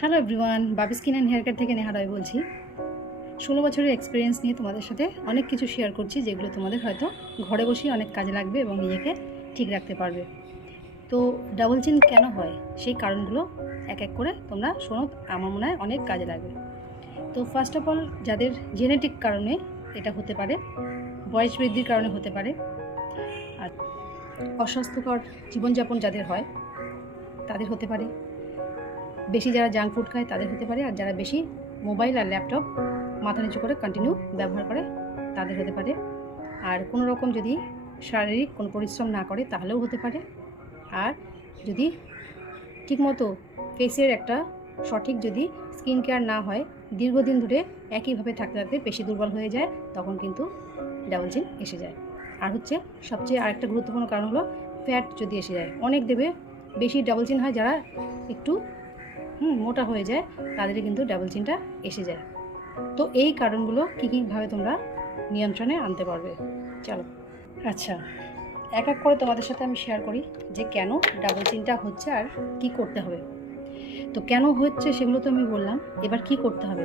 Hello everyone, বাবি skin and hair care থেকে নেহা রায় বলছি। 16 বছরের এক্সপিরিয়েন্স নিয়ে তোমাদের সাথে অনেক কিছু শেয়ার করছি, যেগুলো তোমাদের হয়তো ঘরে বসেই অনেক কাজে লাগবে এবং নিজেকে ঠিক রাখতে পারবে। তো ডাবল চিন কেন হয় সেই কারণগুলো এক এক করে তোমরা শোনো, আমার মনে হয় অনেক কাজে লাগবে। তো ফার্স্ট অফ অল, যাদের জেনেটিক কারণে এটা হতে পারে, বয়স বৃদ্ধির কারণে হতে পারে, আর অস্বাস্থ্যকর জীবনযাপন যাদের হয় তাদের হতে পারে, বেশি যারা জাঙ্ক ফুড খায় তাদের হতে পারে, আর যারা বেশি মোবাইল আর ল্যাপটপ মাথা নিচু করে কন্টিনিউ ব্যবহার করে তাদের হতে পারে, আর কোনো রকম যদি শারীরিক কোনো পরিশ্রম না করে তাহলেও হতে পারে, আর যদি ঠিকমতো ফেসের একটা সঠিক যদি স্কিন কেয়ার না হয়, দীর্ঘদিন ধরে একইভাবে থাকতে থাকতে পেশি দুর্বল হয়ে যায়, তখন কিন্তু ডাবল চিন এসে যায়। আর হচ্ছে সবচেয়ে আরেকটা গুরুত্বপূর্ণ কারণ হলো ফ্যাট যদি এসে যায়। অনেক দেবে বেশি ডাবল চিন হয় যারা একটু মোটা হয়ে যায়, তাদের কিন্তু ডাবল চিনটা এসে যায়। তো এই কারণগুলো কীভাবে তোমরা নিয়ন্ত্রণে আনতে পারবে, চলো। আচ্ছা, এক এক করে তোমাদের সাথে আমি শেয়ার করি যে কেন ডাবল চিনটা হচ্ছে আর কি করতে হবে। তো কেন হচ্ছে সেগুলো তো আমি বললাম, এবার কি করতে হবে।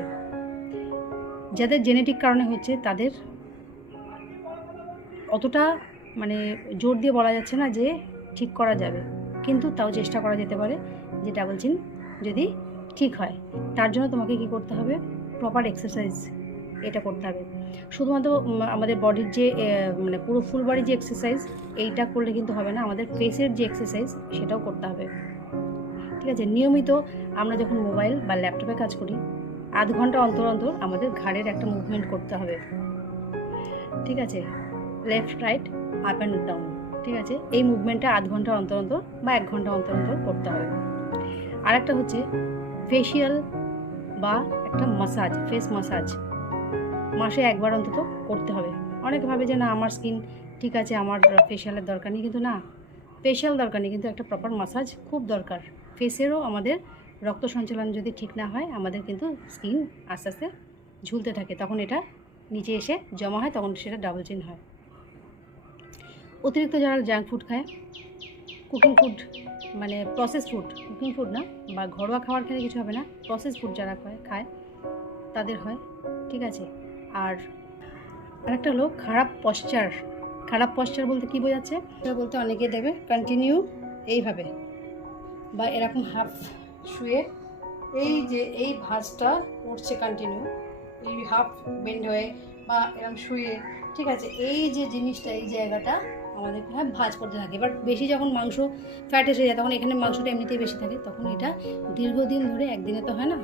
যাদের জেনেটিক কারণে হচ্ছে তাদের অতটা জোর দিয়ে বলা যাচ্ছে না যে ঠিক করা যাবে, কিন্তু তাও চেষ্টা করা যেতে পারে যে ডাবল চিন যদি ঠিক হয়। তার জন্য তোমাকে কি করতে হবে, প্রপার এক্সারসাইজ এটা করতে হবে। শুধুমাত্র আমাদের বডির যে পুরো ফুল বডি যে এক্সারসাইজ এইটা করলে কিন্তু হবে না, আমাদের ফেসের যে এক্সারসাইজ সেটাও করতে হবে। ঠিক আছে, নিয়মিত আমরা যখন মোবাইল বা ল্যাপটপে কাজ করি, আধ ঘন্টা অন্তর অন্তর আমাদের ঘাড়ের একটা মুভমেন্ট করতে হবে। ঠিক আছে, left right up and down. ঠিক আছে, এই মুভমেন্টটা আধ ঘন্টা অন্তর অন্তর বা 1 ঘন্টা অন্তর অন্তর করতে হবে। আরেকটা হচ্ছে ফেশিয়াল বা একটা মাসাজ, ফেস মাসাজ মাসে একবার অন্তত করতে হবে। অনেকে ভাবে যে না, আমার স্কিন ঠিক আছে, আমার ফেশিয়ালের দরকার নেই, কিন্তু না, ফেশিয়াল দরকার নেই, কিন্তু একটা প্রপার মাসাজ খুব দরকার। ফেসেরও আমাদের রক্ত সঞ্চালন যদি ঠিক না হয়, আমাদের কিন্তু স্কিন আস্তে আস্তে ঝুলতে থাকে, তখন এটা নিচে এসে জমা হয়, তখন সেটা ডাবল চিন হয়। অতিরিক্ত যারা জাঙ্ক ফুড খায়, cooking food process food, cooking food না বা ঘরোয়া খাবার খেলে কিছু হবে না, প্রসেস ফুড যারা খায় তাদের হয়। ঠিক আছে, আর আরেকটা হলো খারাপ পশ্চার। খারাপ পশ্চার বলতে কী বোঝাচ্ছে, এটা বলতে অনেকে দেবে কন্টিনিউ এইভাবে বা এরকম হাফ শুয়ে, এই যে এই ভাঁজটা উঠছে কন্টিনিউ, এই হাফ বেন্ড হয়ে বা এরকম শুয়ে। ঠিক আছে, এই যে জিনিসটা, এই জায়গাটা আমাদের ভাঁজ করতে থাকে। এবার বেশি যখন মাংস ফ্যাট এসে যায়, তখন এখানে মাংসটা এমনিতেই বেশি থাকে, তখন এটা দীর্ঘদিন ধরে, একদিনে তো হয় না,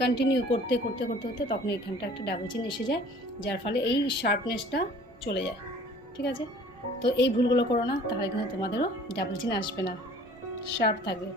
কন্টিনিউ করতে করতে করতে করতে তখন এইখানটা একটা ডাবল চিন এসে যায়, যার ফলে এই শার্পনেসটা চলে যায়। ঠিক আছে, তো এই ভুলগুলো করো না, তাহলে কিন্তু তোমাদেরও ডাবল চিন আসবে না, শার্প থাকবে।